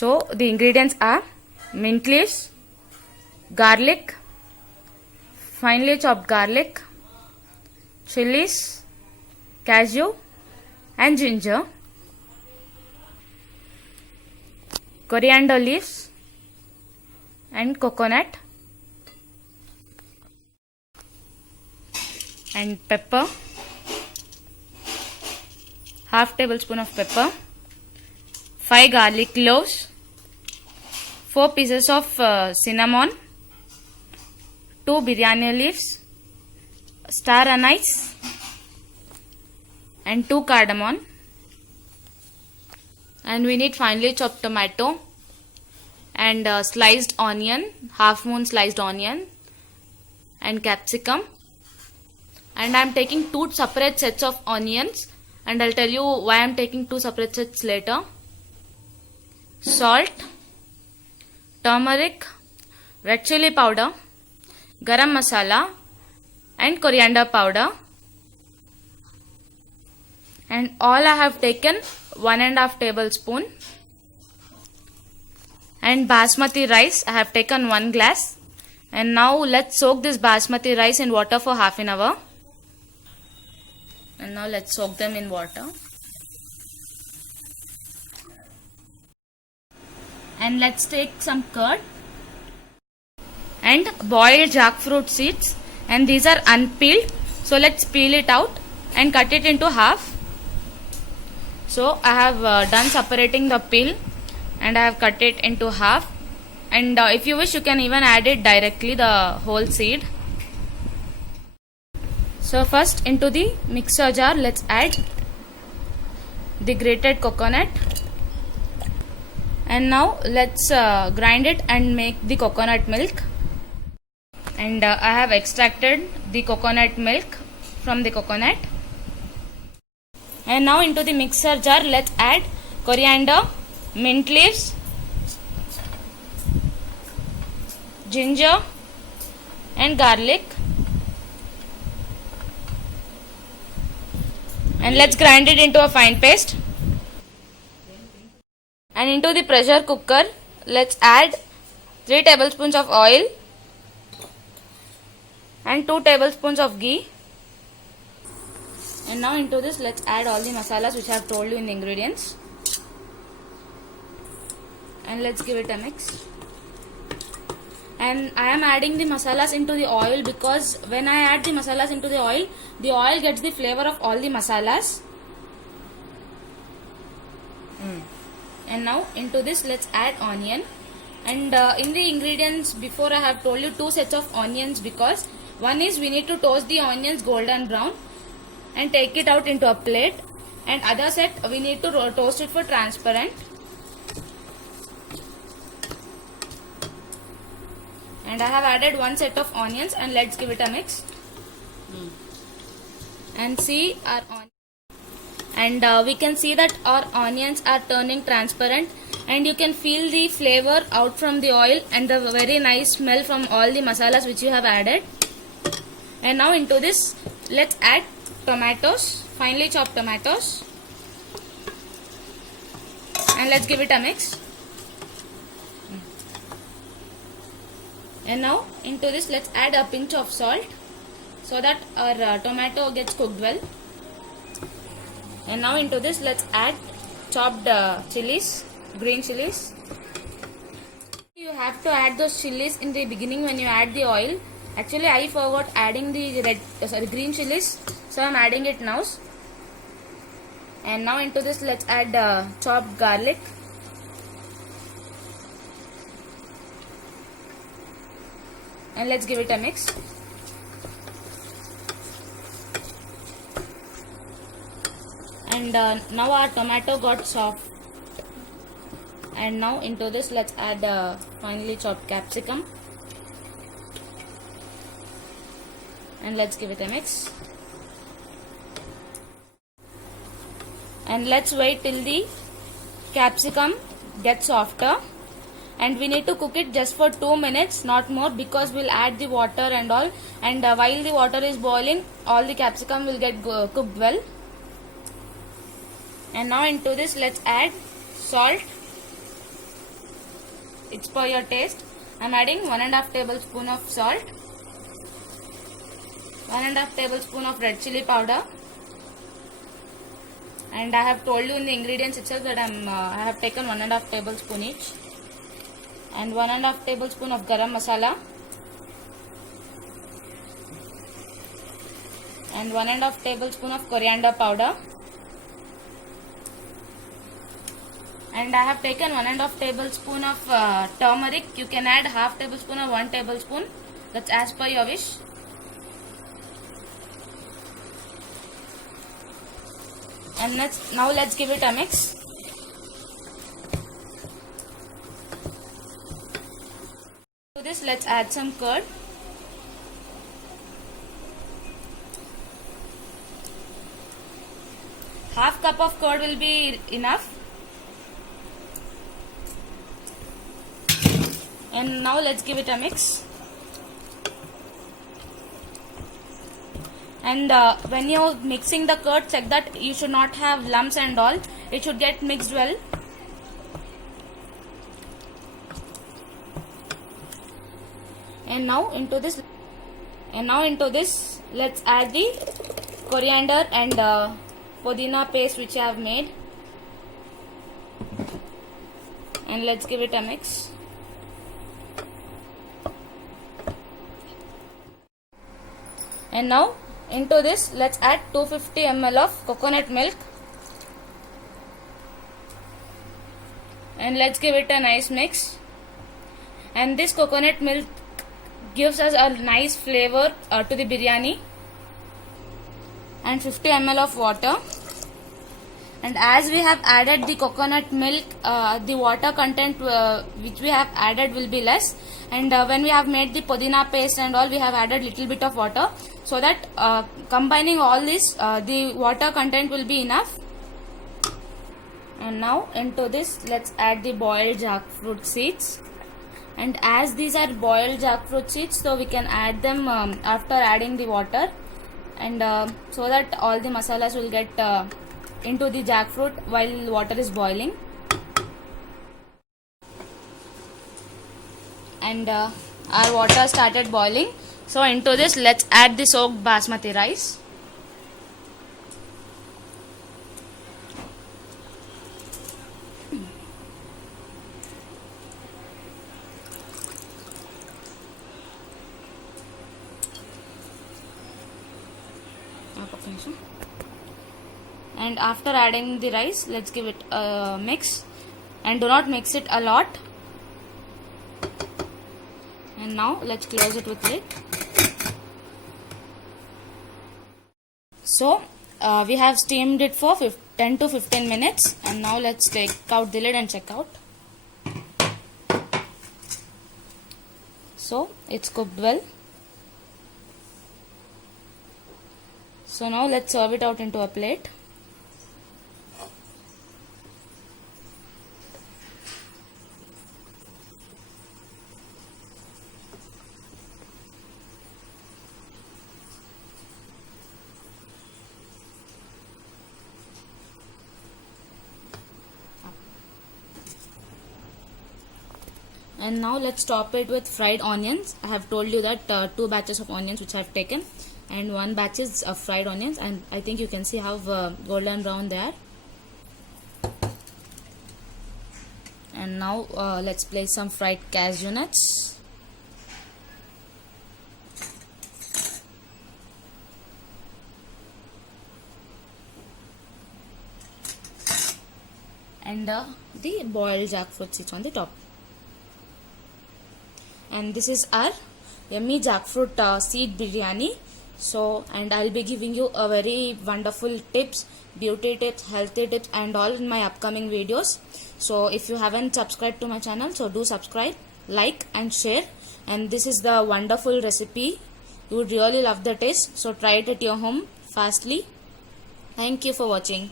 So the ingredients are mint leaves, garlic, finely chopped garlic, chilies, cashew and ginger, coriander leaves and coconut and pepper, half tablespoon of pepper, 5 garlic cloves, 4 pieces of cinnamon, 2 biryani leaves, star anise and 2 cardamom, and we need finely chopped tomato and sliced onion, half moon sliced onion and capsicum, and I am taking 2 separate sets of onions, and I'll tell you why I am taking 2 separate sets later. Salt, turmeric, red chili powder, garam masala and coriander powder, and all I have taken 1.5 tablespoon, and basmati rice I have taken 1 glass. And now let's soak this basmati rice in water for half an hour. And now let's soak them in water. And let's take some curd and boiled jackfruit seeds, and these are unpeeled, so let's peel it out and cut it into half. So I have done separating the peel and I have cut it into half, and if you wish you can even add it directly, the whole seed. So first into the mixer jar let's add the grated coconut, and now let's grind it and make the coconut milk. And I have extracted the coconut milk from the coconut. And now into the mixer jar let's add coriander, mint leaves, ginger and garlic, and let's grind it into a fine paste. And into the pressure cooker let's add 3 tablespoons of oil and 2 tablespoons of ghee. And now into this let's add all the masalas which I have told you in the ingredients, and let's give it a mix. And I am adding the masalas into the oil because when I add the masalas into the oil gets the flavor of all the masalas. And now into this let's add onion, and in the ingredients before I have told you 2 sets of onions, because one is we need to toast the onions golden brown and take it out into a plate, and other set we need to toast it for transparent. And I have added 1 set of onions, and let's give it a mix. And see our onions. And we can see that our onions are turning transparent, and you can feel the flavor out from the oil and the very nice smell from all the masalas which you have added. And now into this let's add tomatoes, finely chopped tomatoes, and let's give it a mix. And now into this let's add a pinch of salt so that our tomato gets cooked well. And now into this let's add chopped chilies, green chilies. You have to add those chilies in the beginning when you add the oil. Actually I forgot adding the green chilies, so I am adding it now. And now into this let's add chopped garlic, and let's give it a mix. And now our tomato got soft, and now into this let's add finely chopped capsicum, and let's give it a mix. And let's wait till the capsicum gets softer, and we need to cook it just for 2 minutes, not more, because we'll add the water and all, and while the water is boiling all the capsicum will get cooked well. And now into this let's add salt, it's per your taste. I'm adding 1.5 tablespoon of salt, 1.5 tablespoon of red chili powder, and I have told you in the ingredients itself that I have taken 1.5 tablespoon each, and 1.5 tablespoon of garam masala, and 1.5 tablespoon of coriander powder, and I have taken 1.5 tablespoon of turmeric. You can add half tablespoon or 1 tablespoon, that's as per your wish. And now let's give it a mix. To this, let's add some curd. Half cup of curd will be enough. And now let's give it a mix. And when you're mixing the curd, check that you should not have lumps and all. It should get mixed well. And now into this let's add the coriander and pudina paste which I have made, and let's give it a mix. And now into this, let's add 250 ml of coconut milk, and let's give it a nice mix. And this coconut milk gives us a nice flavor to the biryani. And 50 ml of water. And as we have added the coconut milk, the water content which we have added will be less. And when we have made the pudina paste and all, we have added little bit of water, so that combining all this, the water content will be enough. And now into this, let's add the boiled jackfruit seeds. And as these are boiled jackfruit seeds, so we can add them after adding the water, and so that all the masalas will get into the jackfruit while water is boiling. And our water started boiling, so into this, let's add the soaked basmati rice. And after adding the rice, let's give it a mix, and do not mix it a lot. And now let's close it with lid. So we have steamed it for 10 to 15 minutes, and now let's take out the lid and check out. So it's cooked well. So now let's serve it out into a plate. And now let's top it with fried onions. I have told you that 2 batches of onions which I have taken, and 1 batch is of fried onions, and I think you can see how golden brown they are. And now let's place some fried cashew nuts. And the boiled jackfruit seeds on the top. And this is our yummy jackfruit seed biryani. So, and I'll be giving you a very wonderful tips, beauty tips, healthy tips and all in my upcoming videos. So if you haven't subscribed to my channel, so do subscribe, like and share. And this is the wonderful recipe. You would really love the taste. So try it at your home fastly. Thank you for watching.